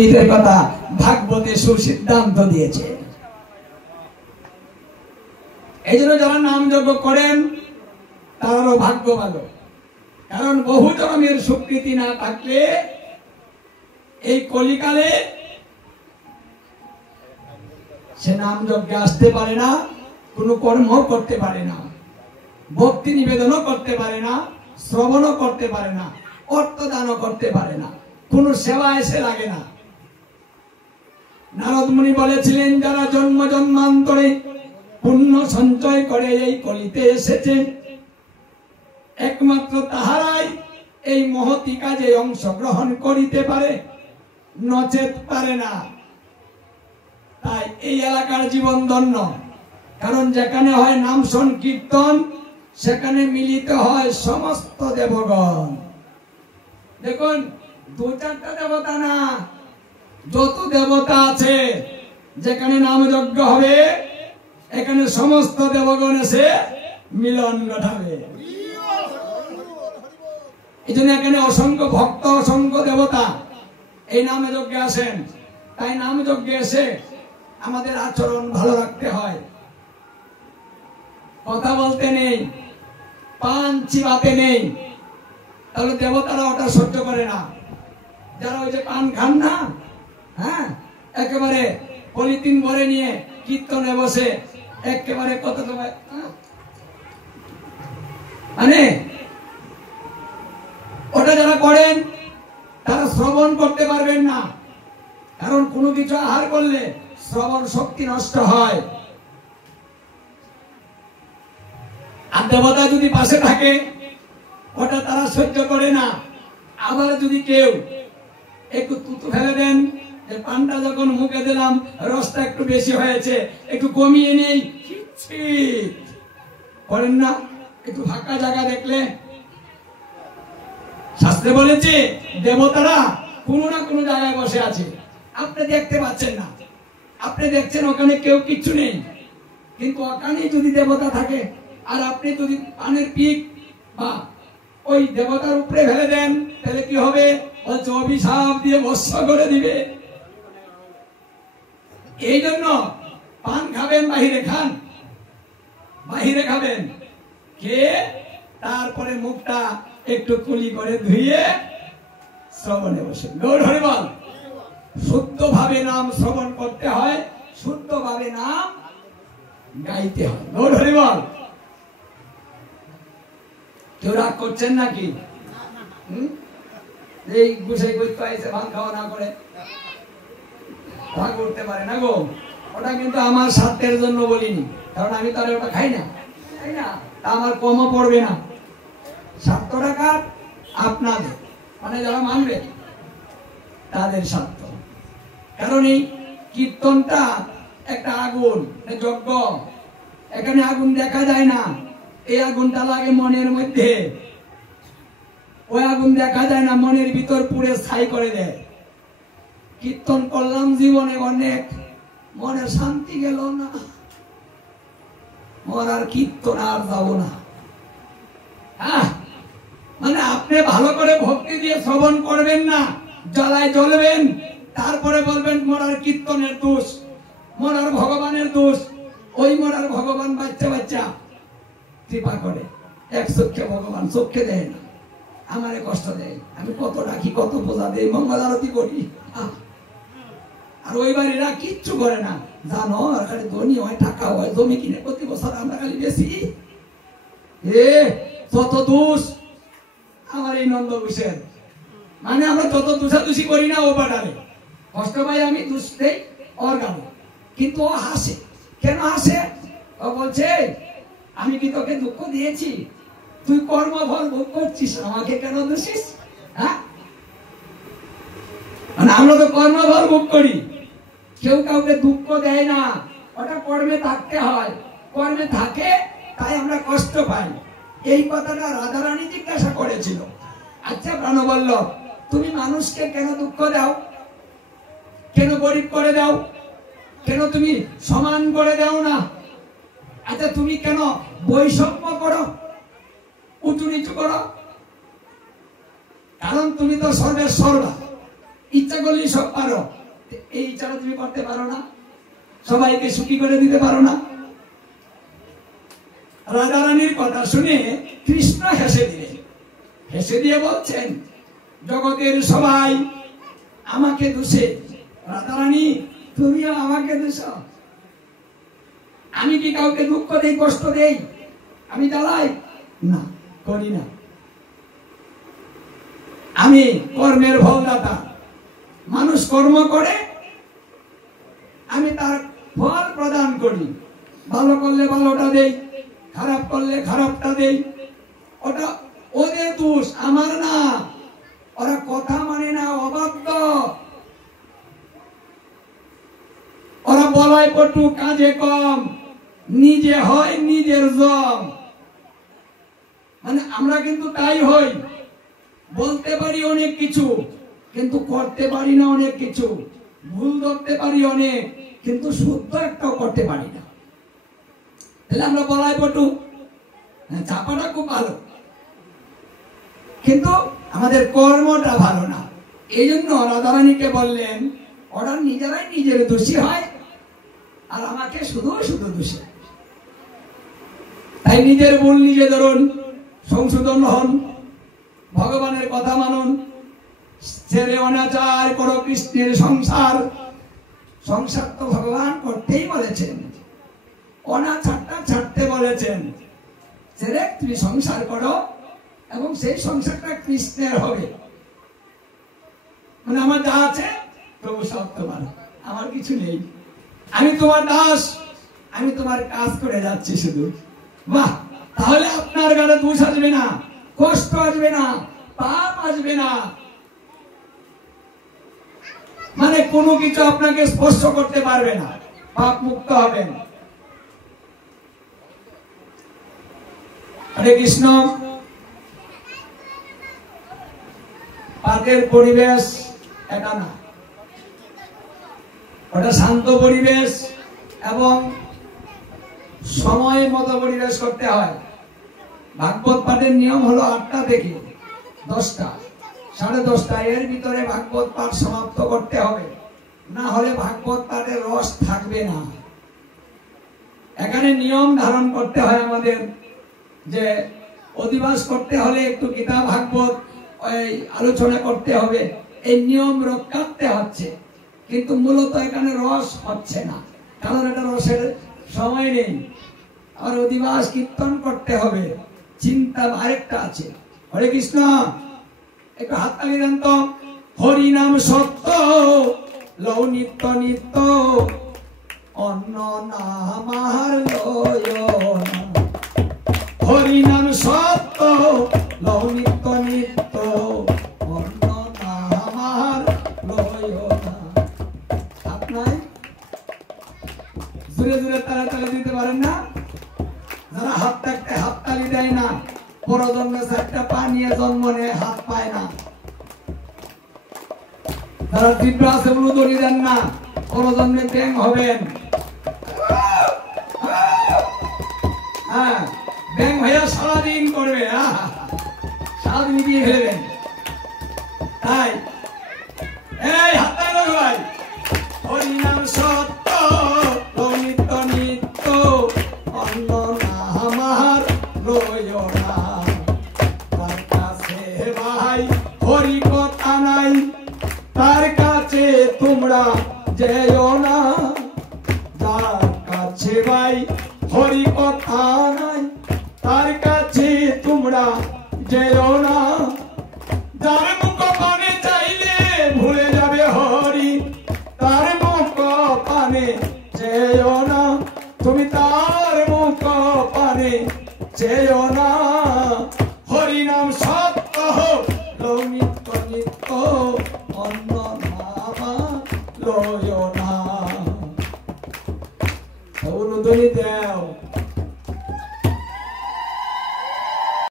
নিজের কথা ভাগবতে সুসিদ্ধান্ত দিয়েছে। এই জন্য যারা নাম যজ্ঞ করেন তারারও ভাগ্য ভালো, কারণ বহু জন্মের স্বীকৃতি না থাকলে এই কলিকালে সে নাম যজ্ঞে আসতে পারে না, কোনো কর্ম করতে পারে না, ভক্তি নিবেদনও করতে পারে না, শ্রবণও করতে পারে না, অর্থদানও করতে পারে না, কোন সেবা এসে লাগে না। নারদ মুনি বলেছিলেন, যারা জন্ম জন্মান্তরে পুণ্য সঞ্চয় করে এই কলিতে এসেছে, একমাত্র তাহারাই এই মহতি কাজে অংশগ্রহণ করিতে পারে, নচেত পারে না। তাই এই এলাকার জীবন ধন্য, কারণ যেখানে হয় নাম সংকীর্তন সেখানে মিলিত হয় সমস্ত দেবগণ। দেখুন, দু চারটা দেবতা না, যত দেবতা আছে যেখানে নাম যজ্ঞ হবে এখানে সমস্ত দেবগণ এসে মিলন ঘটাবে। এই জন্য এখানে অসংখ্য ভক্ত, অসংখ্য দেবতা এই নাম যজ্ঞে আসেন। তাই নাম যজ্ঞে এসে আমাদের আচরণ ভালো রাখতে হয়, কথা বলতে নেই, পান চিবাতে নেই, তাহলে দেবতারা ওটা সহ্য করে না। যারা ওই যে পান খান না, হ্যাঁ, একেবারে পলিথিন ভরে নিয়ে কীর্তনে বসে একেবারে কত সময় মানে ওটা যারা করেন তারা শ্রবণ করতে পারবেন না, কারণ কোনো কিছু আহার করলে শ্রবণ শক্তি নষ্ট হয়। আর দেবতা যদি পাশে থাকে ওটা তারা সহ্য করে না। আবার যদি কেউ একটু তুতু ফেলে দেন, পানটা যখন মুখে দিলাম রসটা একটু বেশি হয়েছে, একটু কমিয়ে নেই, করেন না? একটু ফাঁকা জায়গা দেখলে শাস্ত্রে বলেছে দেবতারা কোনো না কোনো জায়গায় বসে আছে, আপনি দেখতে পাচ্ছেন না, আপনি দেখছেন ওখানে কেউ কিচ্ছু নেই, কিন্তু ওখানে যদি দেবতা থাকে আর আপনি যদি পানের পিক বা ওই দেবতার উপরে ফেলে দেন তাহলে কি হবে? বলছে অভিশাপ দিয়ে ভস্ম করে দিবে। এই জন্য পান খাবেন বাহিরে খান, বাহিরে খাবেন, খেয়ে তারপরে মুখটা একটু কুলি করে ধুয়ে শ্রবণে বসে। গৌর হরি বল। শুদ্ধ ভাবে নাম শ্রবণ করতে হয়, শুদ্ধ ভাবে নাম গাইতে হয়। গৌর হরি বল। কেউ রাগ করছেন নাকি? এই গুছাই করতে এসে ভাত খাওয়া না করে রাগ করতে পারে না গো। ওটা কিন্তু আমার স্বার্থের জন্য বলিনি, কারণ আমি তাহলে ওটা খাই না, তাই না? তা আমার কমও পড়বে না। 7 টাকা আপনাদের, মানে যারা মানবে তাদের স্বার্থ। কারণ এই কীর্তনটা একটা আগুন, যজ্ঞ, এখানে আগুন দেখা যায় না, এই আগুনটা লাগে মনের মধ্যে, ওই আগুন দেখা যায় না, মনের ভিতর পুড়ে ছাই করে দেয়। কীর্তন করলাম জীবনে অনেক, মনে শান্তি গেল না, মরার কীর্তন আর যাব না। মানে আপনি ভালো করে ভক্তি দিয়ে শ্রবণ করবেন না, জ্বালায় জ্বলবেন, তারপরে বলবেন মরার কীর্তনের দোষ, মরার ভগবানের দোষ। ওই মরার ভগবান বাচ্চা বাচ্চা কৃপা করে, এক চোখে ভগবান চোখে দেয় না, আমারে কষ্ট দেয়। আমি কত রাখি, কত বোঝা দেই, মঙ্গল আরতি করি, আর ওই বাড়িরা কিচ্ছু করে না। জানো খালি ধনী হয়, টাকা হয়, জমি কিনে প্রতি বছর আমরা খালি বেশি। যত দোষ আমার এই নন্দ ঘোষের, মানে আমরা যত দোষাদোষি করি না ও পাঠালে কষ্ট পাই, আমি দোষ দেই ওর গালে, কিন্তু ও হাসে। কেন হাসে? ও বলছে আমি কি তোকে দুঃখ দিয়েছি? তুই কর্মফল ভোগ করছিস, আমাকে কেন দোষিস? হ্যাঁ, মানে আমরা তো কর্মফল ভোগ করি, কেউ কাউকে দুঃখ দেয় না। ওটা কর্মে থাকতে হয়, কর্মে থাকে তাই আমরা কষ্ট পাই। এই কথাটা রাধারানী জিজ্ঞাসা করেছিল, আচ্ছা প্রাণবল্লভ, তুমি মানুষকে কেন দুঃখ দাও? কেন গরিব করে দাও? কেন তুমি সমান করে দাও না? আচ্ছা তুমি কেন বৈষম্য করো, উঁচু নিচু করো? কারণ তুমি তো সর্বের সর্বা, ইচ্ছা করলেই সব পারো, এই ইচ্ছাটা তুমি করতে পারো না? সবাইকে সুখী করে দিতে পারো না? রাধারানীর কথা শুনে কৃষ্ণ হেসে দিলেন, হেসে দিয়ে বলছেন, জগতের সবাই আমাকে দোষে, রাধারানী তুমিও আমাকে দোষ। আমি কি কাউকে দুঃখ দেই, কষ্ট দেই, আমি জ্বালাই? না, করি না। আমি কর্মের ফলদাতা। মানুষ কর্ম করে, আমি তার ফল প্রদান করি। ভালো করলে ভালোটা দেই, খারাপ করলে খারাপটা দেই। ওটা ওদের দোষ, আমার না। ওরা কথা মানে না, অবাধ্য। ওরা বলায় পটু, কাজে কম, নিজে হয় নিজের জম। মানে আমরা কিন্তু তাই হই, বলতে পারি অনেক কিছু কিন্তু করতে পারি না অনেক কিছু, ভুল ধরতে পারি অনেক কিন্তু শুদ্ধ একটাও করতে পারি না। তাহলে আমরা বলাই পটু, চাপাটা খুব ভালো কিন্তু আমাদের কর্মটা ভালো না। এই জন্য রাধারানীকে বললেন, ওরা নিজেরাই নিজের দোষী হয় আর আমাকে শুধু শুধু দোষী। তাই নিজের ভুল নিজে ধরুন, সংশোধন হন, ভগবানের কথা মানুন, ছেড়ে অনাচার করো কৃষ্ণের সংসার। সংসার তো ভগবান করতেই বলেছেন, অনাচারটা ছাড়তে বলেছেন। ছেড়ে তুমি সংসার করো এবং সেই সংসারটা কৃষ্ণের হবে। মানে আমার যা আছে প্রভু সব তোমার, আমার কিছু নেই। আমি তোমার দাস, আমি তোমার কাজ করে যাচ্ছি শুধু। বাহ, তাহলে আপনার গালে দোষ আসবে না, কষ্ট আসবে না, পাপ আসবে না। মানে কোনো কিছু আপনাকে স্পর্শ করতে পারবে না, পাপ মুক্ত হবেন। হরে কৃষ্ণ। পাপের পরিবেশ এটা না, ওটা শান্ত পরিবেশ এবং সময় মতো পরিবেশ করতে হয়। ভাগবত পাঠের নিয়ম হলো 8টা থেকে 10টা, 10:30 এর ভিতরে ভাগবত পাঠ সমাপ্ত করতে হবে, না হলে ভাগবত পাঠের রস থাকবে না। এখানে নিয়ম ধারণ করতে হয় আমাদের, যে অধিবাস করতে হলে একটু গীতা ভাগবত আলোচনা করতে হবে, এই নিয়ম রক্ষাতে হচ্ছে। কিন্তু মূলত এখানে রস হচ্ছে না, কারণ এটা রসের সময় নেই। আর অধিবাস কীর্তন করতে হবে, চিন্তা আরেকটা আছে। হরে কৃষ্ণ, একটু হাততালি দেন তো। হরি নাম সত্য, লও নিত্য নিত্য, অন্য নাম আর লয় না। হরি নাম সত্য, লও নিত্য নিত্য, অন্য নাম আর লয় না। হাত নাই, জোরে জোরে তারা তারা দিতে পারেন না? যারা হাত থাকতে হাততালি দেয় না, পরজন্মে 4টা পা নিয়ে জন্ম নেয়, হাত পায় না। যারা তীব্র আছে উলুদড়ি দেন না, পরজন্মে ব্যাং হবেন। হ্যাঁ, ব্যাং ভাইয়া সারাদিন করবে, সারাদিন দিয়ে ফেলবেন। তাই এই হাততালি দাও ভাই। হরি নাম সত্য, নিত্য নিত্য, অন্য নাম আর লয় না। তার কাছে ভাই হরি কথা নাই, তার কাছে তোমরা যেও না। যার কাছে ভাই হরি কথা নাই, তার কাছে তোমরা যেও না। যার মুখ পানে চাইলে ভুলে যাবে হরি, তার মুখ পানে যেও না। তুমি